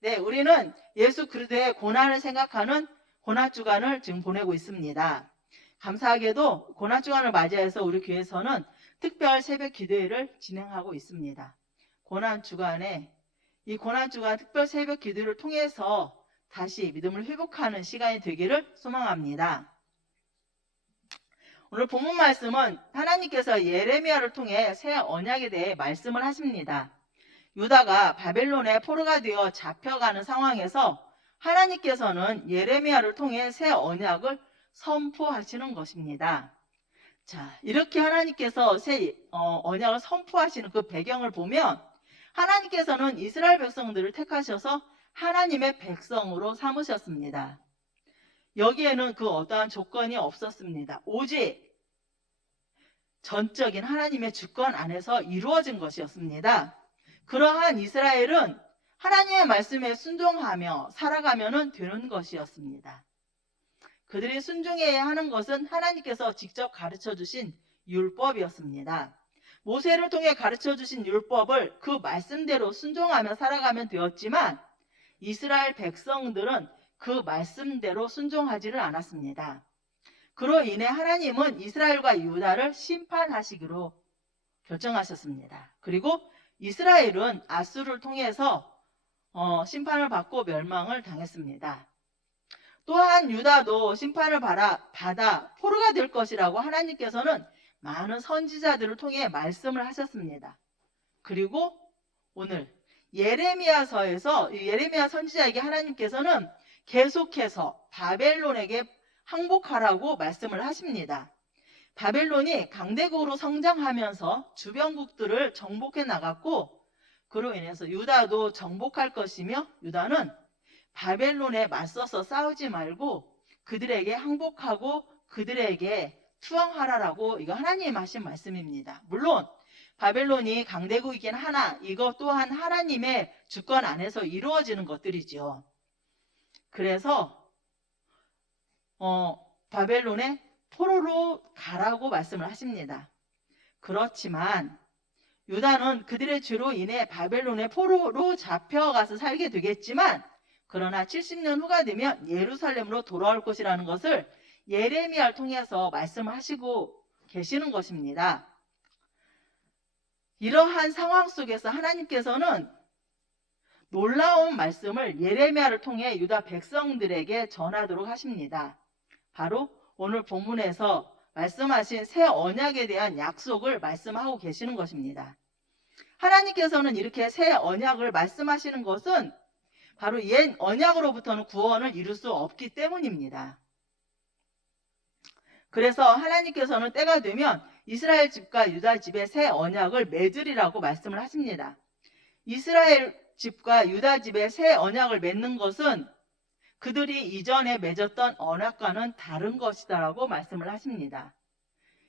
네, 우리는 예수 그리스도의 고난을 생각하는 고난주간을 지금 보내고 있습니다. 감사하게도 고난주간을 맞이해서 우리 교회에서는 특별 새벽 기도회를 진행하고 있습니다. 고난주간에 이 고난주간 특별 새벽 기도를 통해서 다시 믿음을 회복하는 시간이 되기를 소망합니다. 오늘 본문 말씀은 하나님께서 예레미야를 통해 새 언약에 대해 말씀을 하십니다. 유다가 바벨론의 포로가 되어 잡혀가는 상황에서 하나님께서는 예레미야를 통해 새 언약을 선포하시는 것입니다. 자, 이렇게 하나님께서 새 언약을 선포하시는 그 배경을 보면 하나님께서는 이스라엘 백성들을 택하셔서 하나님의 백성으로 삼으셨습니다. 여기에는 그 어떠한 조건이 없었습니다. 오직 전적인 하나님의 주권 안에서 이루어진 것이었습니다. 그러한 이스라엘은 하나님의 말씀에 순종하며 살아가면 되는 것이었습니다. 그들이 순종해야 하는 것은 하나님께서 직접 가르쳐 주신 율법이었습니다. 모세를 통해 가르쳐 주신 율법을 그 말씀대로 순종하며 살아가면 되었지만 이스라엘 백성들은 그 말씀대로 순종하지를 않았습니다. 그로 인해 하나님은 이스라엘과 유다를 심판하시기로 결정하셨습니다. 그리고 이스라엘은 아수르를 통해서 심판을 받고 멸망을 당했습니다. 또한 유다도 심판을 받아 포로가 될 것이라고 하나님께서는 많은 선지자들을 통해 말씀을 하셨습니다. 그리고 오늘 예레미야서에서 예레미야 선지자에게 하나님께서는 계속해서 바벨론에게 항복하라고 말씀을 하십니다. 바벨론이 강대국으로 성장하면서 주변국들을 정복해 나갔고 그로 인해서 유다도 정복할 것이며 유다는 바벨론에 맞서서 싸우지 말고 그들에게 항복하고 그들에게 투항하라라고 이거 하나님 하신 말씀입니다. 물론 바벨론이 강대국이긴 하나 이것 또한 하나님의 주권 안에서 이루어지는 것들이죠. 그래서 바벨론에 포로로 가라고 말씀을 하십니다. 그렇지만 유다는 그들의 죄로 인해 바벨론의 포로로 잡혀가서 살게 되겠지만 그러나 70년 후가 되면 예루살렘으로 돌아올 것이라는 것을 예레미야를 통해서 말씀하시고 계시는 것입니다. 이러한 상황 속에서 하나님께서는 놀라운 말씀을 예레미야를 통해 유다 백성들에게 전하도록 하십니다. 바로 오늘 본문에서 말씀하신 새 언약에 대한 약속을 말씀하고 계시는 것입니다. 하나님께서는 이렇게 새 언약을 말씀하시는 것은 바로 옛 언약으로부터는 구원을 이룰 수 없기 때문입니다. 그래서 하나님께서는 때가 되면 이스라엘 집과 유다 집에 새 언약을 맺으리라고 말씀을 하십니다. 이스라엘 집과 유다 집에 새 언약을 맺는 것은 그들이 이전에 맺었던 언약과는 다른 것이다라고 말씀을 하십니다.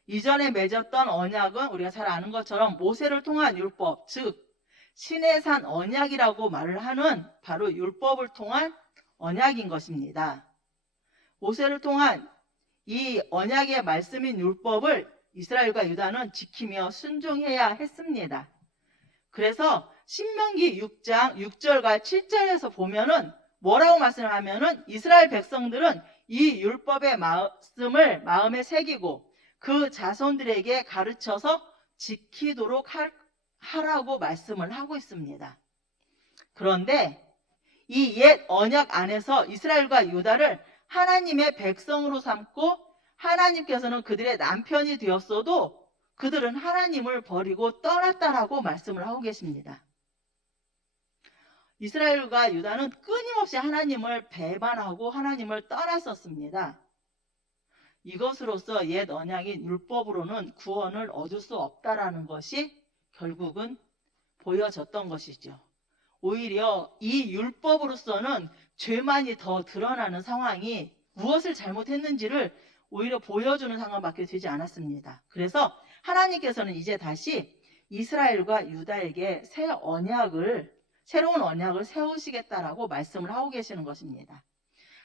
이전에 맺었던 언약은 우리가 잘 아는 것처럼 모세를 통한 율법, 즉 시내산 언약이라고 말을 하는 바로 율법을 통한 언약인 것입니다. 모세를 통한 이 언약의 말씀인 율법을 이스라엘과 유다는 지키며 순종해야 했습니다. 그래서 신명기 6장 6절과 7절에서 보면은 뭐라고 말씀을 하면은 이스라엘 백성들은 이 율법의 말씀을 마음에 새기고 그 자손들에게 가르쳐서 지키도록 하라고 말씀을 하고 있습니다. 그런데 이 옛 언약 안에서 이스라엘과 유다를 하나님의 백성으로 삼고 하나님께서는 그들의 남편이 되었어도 그들은 하나님을 버리고 떠났다라고 말씀을 하고 계십니다. 이스라엘과 유다는 끊임없이 하나님을 배반하고 하나님을 떠났었습니다. 이것으로서 옛 언약인 율법으로는 구원을 얻을 수 없다라는 것이 결국은 보여졌던 것이죠. 오히려 이 율법으로서는 죄만이 더 드러나는 상황이 무엇을 잘못했는지를 오히려 보여주는 상황밖에 되지 않았습니다. 그래서 하나님께서는 이제 다시 이스라엘과 유다에게 새로운 언약을 세우시겠다라고 말씀을 하고 계시는 것입니다.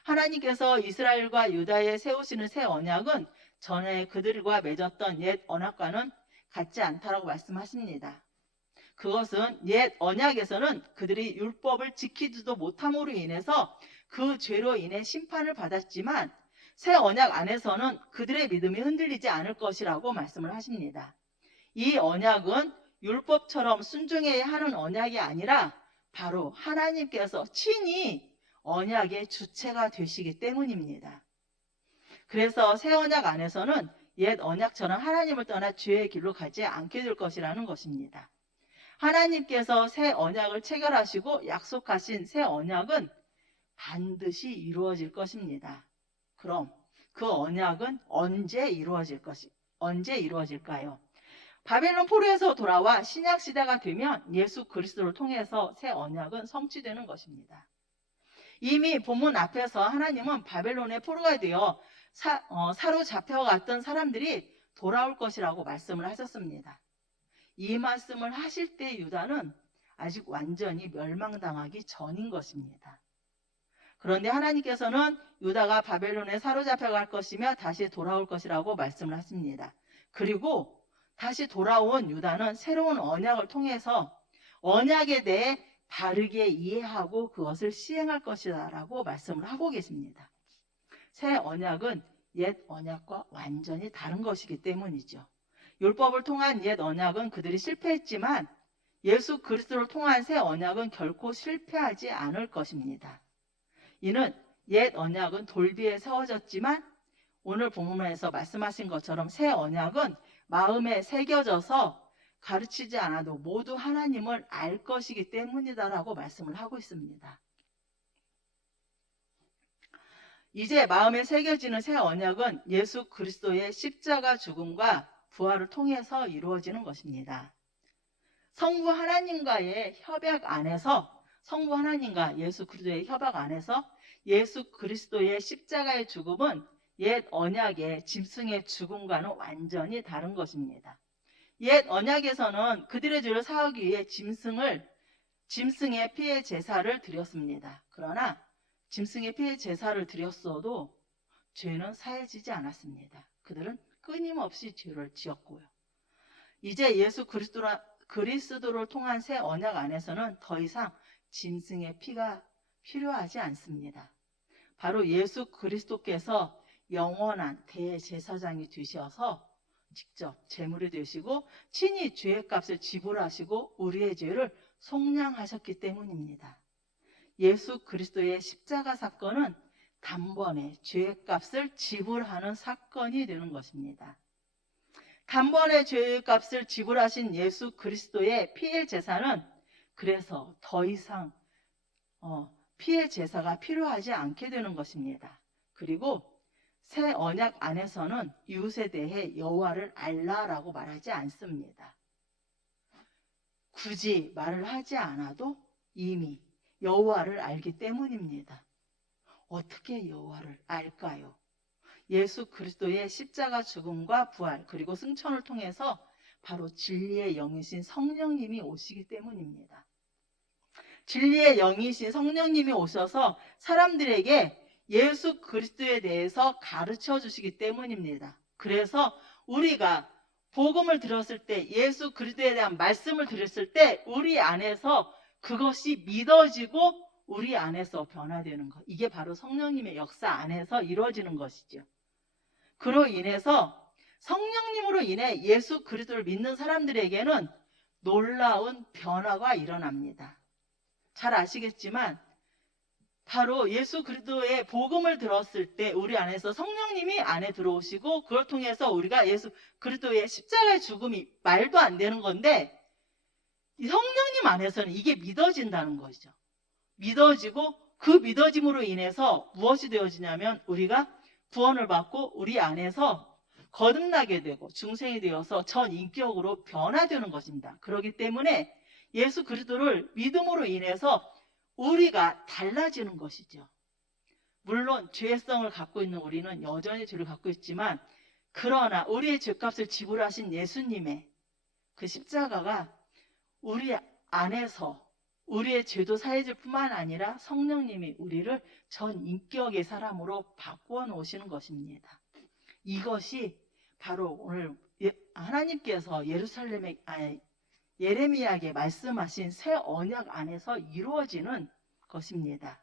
하나님께서 이스라엘과 유다에 세우시는 새 언약은 전에 그들과 맺었던 옛 언약과는 같지 않다라고 말씀하십니다. 그것은 옛 언약에서는 그들이 율법을 지키지도 못함으로 인해서 그 죄로 인해 심판을 받았지만 새 언약 안에서는 그들의 믿음이 흔들리지 않을 것이라고 말씀을 하십니다. 이 언약은 율법처럼 순종해야 하는 언약이 아니라 바로 하나님께서 친히 언약의 주체가 되시기 때문입니다. 그래서 새 언약 안에서는 옛 언약처럼 하나님을 떠나 죄의 길로 가지 않게 될 것이라는 것입니다. 하나님께서 새 언약을 체결하시고 약속하신 새 언약은 반드시 이루어질 것입니다. 그럼 그 언약은 언제 이루어질까요? 바벨론 포로에서 돌아와 신약 시대가 되면 예수 그리스도를 통해서 새 언약은 성취되는 것입니다. 이미 본문 앞에서 하나님은 바벨론의 포로가 되어 사로잡혀갔던 사람들이 돌아올 것이라고 말씀을 하셨습니다. 이 말씀을 하실 때 유다는 아직 완전히 멸망당하기 전인 것입니다. 그런데 하나님께서는 유다가 바벨론에 사로잡혀갈 것이며 다시 돌아올 것이라고 말씀을 하십니다. 그리고 다시 돌아온 유다는 새로운 언약을 통해서 언약에 대해 바르게 이해하고 그것을 시행할 것이다 라고 말씀을 하고 계십니다. 새 언약은 옛 언약과 완전히 다른 것이기 때문이죠. 율법을 통한 옛 언약은 그들이 실패했지만 예수 그리스도를 통한 새 언약은 결코 실패하지 않을 것입니다. 이는 옛 언약은 돌 위에 세워졌지만 오늘 본문에서 말씀하신 것처럼 새 언약은 마음에 새겨져서 가르치지 않아도 모두 하나님을 알 것이기 때문이다라고 말씀을 하고 있습니다. 이제 마음에 새겨지는 새 언약은 예수 그리스도의 십자가 죽음과 부활을 통해서 이루어지는 것입니다. 성부 하나님과의 협약 안에서 성부 하나님과 예수 그리스도의 협약 안에서 예수 그리스도의 십자가의 죽음은 옛 언약의 짐승의 죽음과는 완전히 다른 것입니다. 옛 언약에서는 그들의 죄를 사하기 위해 짐승의 피해 제사를 드렸습니다. 그러나 짐승의 피해 제사를 드렸어도 죄는 사해지지 않았습니다. 그들은 끊임없이 죄를 지었고요. 이제 예수 그리스도를 통한 새 언약 안에서는 더 이상 짐승의 피가 필요하지 않습니다. 바로 예수 그리스도께서 영원한 대제사장이 되셔서 직접 제물이 되시고 친히 죄의 값을 지불하시고 우리의 죄를 속량하셨기 때문입니다. 예수 그리스도의 십자가 사건은 단번에 죄의 값을 지불하는 사건이 되는 것입니다. 단번에 죄의 값을 지불하신 예수 그리스도의 피의 제사는 그래서 더 이상 피의 제사가 필요하지 않게 되는 것입니다. 그리고 새 언약 안에서는 이웃에 대해 여호와를 알라라고 말하지 않습니다. 굳이 말을 하지 않아도 이미 여호와를 알기 때문입니다. 어떻게 여호와를 알까요? 예수 그리스도의 십자가 죽음과 부활 그리고 승천을 통해서 바로 진리의 영이신 성령님이 오시기 때문입니다. 진리의 영이신 성령님이 오셔서 사람들에게 예수 그리스도에 대해서 가르쳐 주시기 때문입니다. 그래서 우리가 복음을 들었을 때 예수 그리스도에 대한 말씀을 들었을 때 우리 안에서 그것이 믿어지고 우리 안에서 변화되는 것. 이게 바로 성령님의 역사 안에서 이루어지는 것이죠. 그로 인해서 성령님으로 인해 예수 그리스도를 믿는 사람들에게는 놀라운 변화가 일어납니다. 잘 아시겠지만 바로 예수 그리스도의 복음을 들었을 때 우리 안에서 성령님이 안에 들어오시고 그걸 통해서 우리가 예수 그리스도의 십자가의 죽음이 말도 안 되는 건데 이 성령님 안에서는 이게 믿어진다는 것이죠. 믿어지고 그 믿어짐으로 인해서 무엇이 되어지냐면 우리가 구원을 받고 우리 안에서 거듭나게 되고 중생이 되어서 전 인격으로 변화되는 것입니다. 그렇기 때문에 예수 그리스도를 믿음으로 인해서 우리가 달라지는 것이죠. 물론 죄성을 갖고 있는 우리는 여전히 죄를 갖고 있지만 그러나 우리의 죄값을 지불하신 예수님의 그 십자가가 우리 안에서 우리의 죄도 사해질 뿐만 아니라 성령님이 우리를 전 인격의 사람으로 바꾸어 놓으시는 것입니다. 이것이 바로 오늘 하나님께서 예레미야에게 말씀하신 새 언약 안에서 이루어지는 것입니다.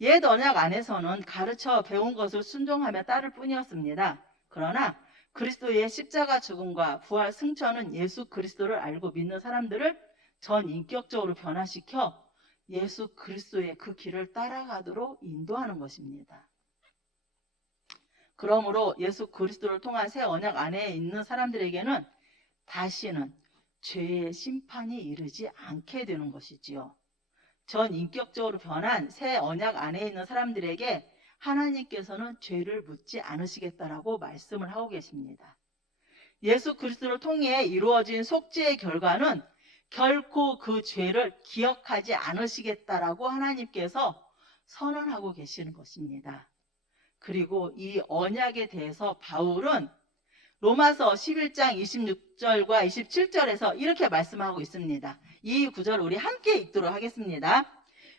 옛 언약 안에서는 가르쳐 배운 것을 순종하며 따를 뿐이었습니다. 그러나 그리스도의 십자가 죽음과 부활 승천은 예수 그리스도를 알고 믿는 사람들을 전인격적으로 변화시켜 예수 그리스도의 그 길을 따라가도록 인도하는 것입니다. 그러므로 예수 그리스도를 통한 새 언약 안에 있는 사람들에게는 다시는 죄의 심판이 이르지 않게 되는 것이지요. 전인격적으로 변한 새 언약 안에 있는 사람들에게 하나님께서는 죄를 묻지 않으시겠다라고 말씀을 하고 계십니다. 예수 그리스도를 통해 이루어진 속죄의 결과는 결코 그 죄를 기억하지 않으시겠다라고 하나님께서 선언하고 계시는 것입니다. 그리고 이 언약에 대해서 바울은 로마서 11장 26절과 27절에서 이렇게 말씀하고 있습니다. 이 구절 우리 함께 읽도록 하겠습니다.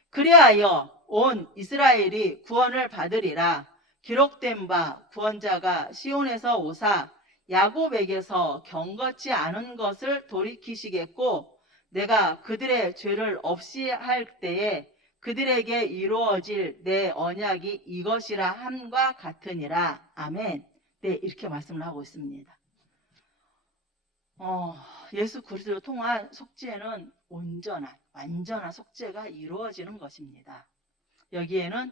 그리하여 온 이스라엘이 구원을 받으리라. 기록된 바 구원자가 시온에서 오사 야곱에게서 경거치 않은 것을 돌이키시겠고 내가 그들의 죄를 없이 할 때에 그들에게 이루어질 내 언약이 이것이라 함과 같으니라. 아멘. 네, 이렇게 말씀을 하고 있습니다. 예수 그리스도를 통한 속죄는 온전한, 완전한 속죄가 이루어지는 것입니다. 여기에는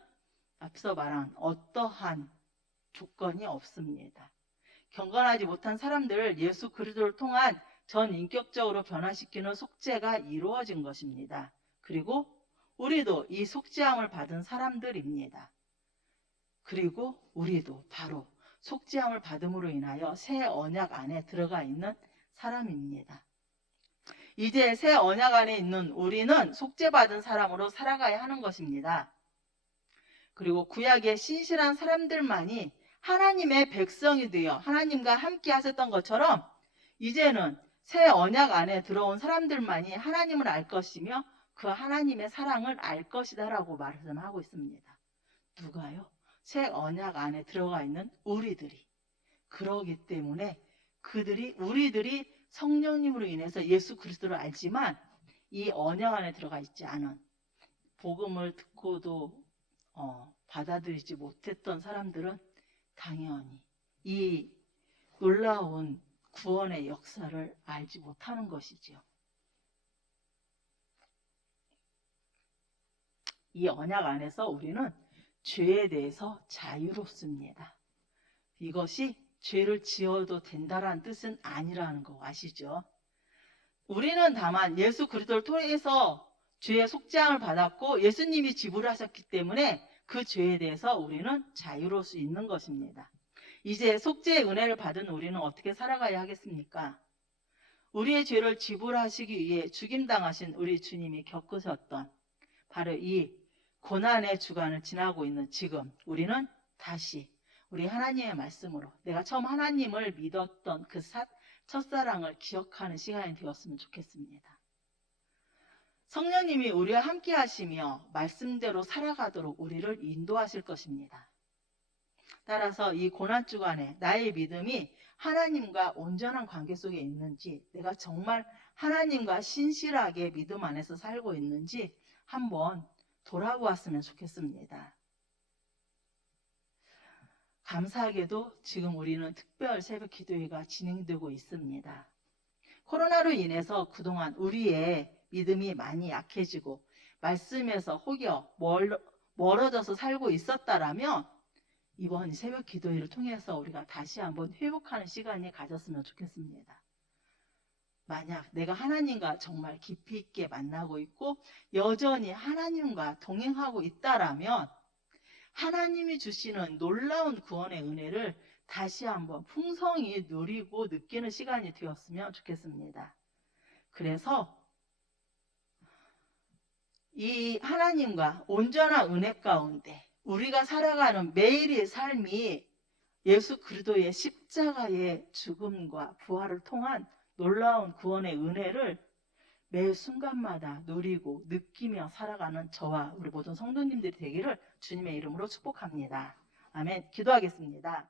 앞서 말한 어떠한 조건이 없습니다. 경건하지 못한 사람들을 예수 그리스도를 통한 전인격적으로 변화시키는 속죄가 이루어진 것입니다. 그리고 우리도 이 속죄함을 받은 사람들입니다. 그리고 우리도 바로 속죄함을 받음으로 인하여 새 언약 안에 들어가 있는 사람입니다. 이제 새 언약 안에 있는 우리는 속죄받은 사람으로 살아가야 하는 것입니다. 그리고 구약의 신실한 사람들만이 하나님의 백성이 되어 하나님과 함께 하셨던 것처럼 이제는 새 언약 안에 들어온 사람들만이 하나님을 알 것이며 그 하나님의 사랑을 알 것이다라고 말씀하고 있습니다. 누가요? 새 언약 안에 들어가 있는 우리들이. 그러기 때문에 우리들이 성령님으로 인해서 예수 그리스도를 알지만 이 언약 안에 들어가 있지 않은 복음을 듣고도 받아들이지 못했던 사람들은 당연히 이 놀라운 구원의 역사를 알지 못하는 것이지요. 이 언약 안에서 우리는 죄에 대해서 자유롭습니다. 이것이 죄를 지어도 된다라는 뜻은 아니라는 거 아시죠? 우리는 다만 예수 그리스도를 통해서 죄의 속죄함을 받았고 예수님이 지불하셨기 때문에 그 죄에 대해서 우리는 자유로울 수 있는 것입니다. 이제 속죄의 은혜를 받은 우리는 어떻게 살아가야 하겠습니까? 우리의 죄를 지불하시기 위해 죽임당하신 우리 주님이 겪으셨던 바로 이 고난의 주간을 지나고 있는 지금 우리는 다시 우리 하나님의 말씀으로 내가 처음 하나님을 믿었던 그 첫사랑을 기억하는 시간이 되었으면 좋겠습니다. 성령님이 우리와 함께 하시며 말씀대로 살아가도록 우리를 인도하실 것입니다. 따라서 이 고난주간에 나의 믿음이 하나님과 온전한 관계 속에 있는지 내가 정말 하나님과 신실하게 믿음 안에서 살고 있는지 한번 돌아보았으면 좋겠습니다. 감사하게도 지금 우리는 특별 새벽 기도회가 진행되고 있습니다. 코로나로 인해서 그동안 우리의 믿음이 많이 약해지고 말씀에서 혹여 멀어져서 살고 있었다라면 이번 새벽 기도회를 통해서 우리가 다시 한번 회복하는 시간이 가졌으면 좋겠습니다. 만약 내가 하나님과 정말 깊이 있게 만나고 있고 여전히 하나님과 동행하고 있다라면 하나님이 주시는 놀라운 구원의 은혜를 다시 한번 풍성히 누리고 느끼는 시간이 되었으면 좋겠습니다. 그래서 이 하나님과 온전한 은혜 가운데 우리가 살아가는 매일의 삶이 예수 그리스도의 십자가의 죽음과 부활을 통한 놀라운 구원의 은혜를 매 순간마다 누리고 느끼며 살아가는 저와 우리 모든 성도님들이 되기를 주님의 이름으로 축복합니다. 아멘. 기도하겠습니다.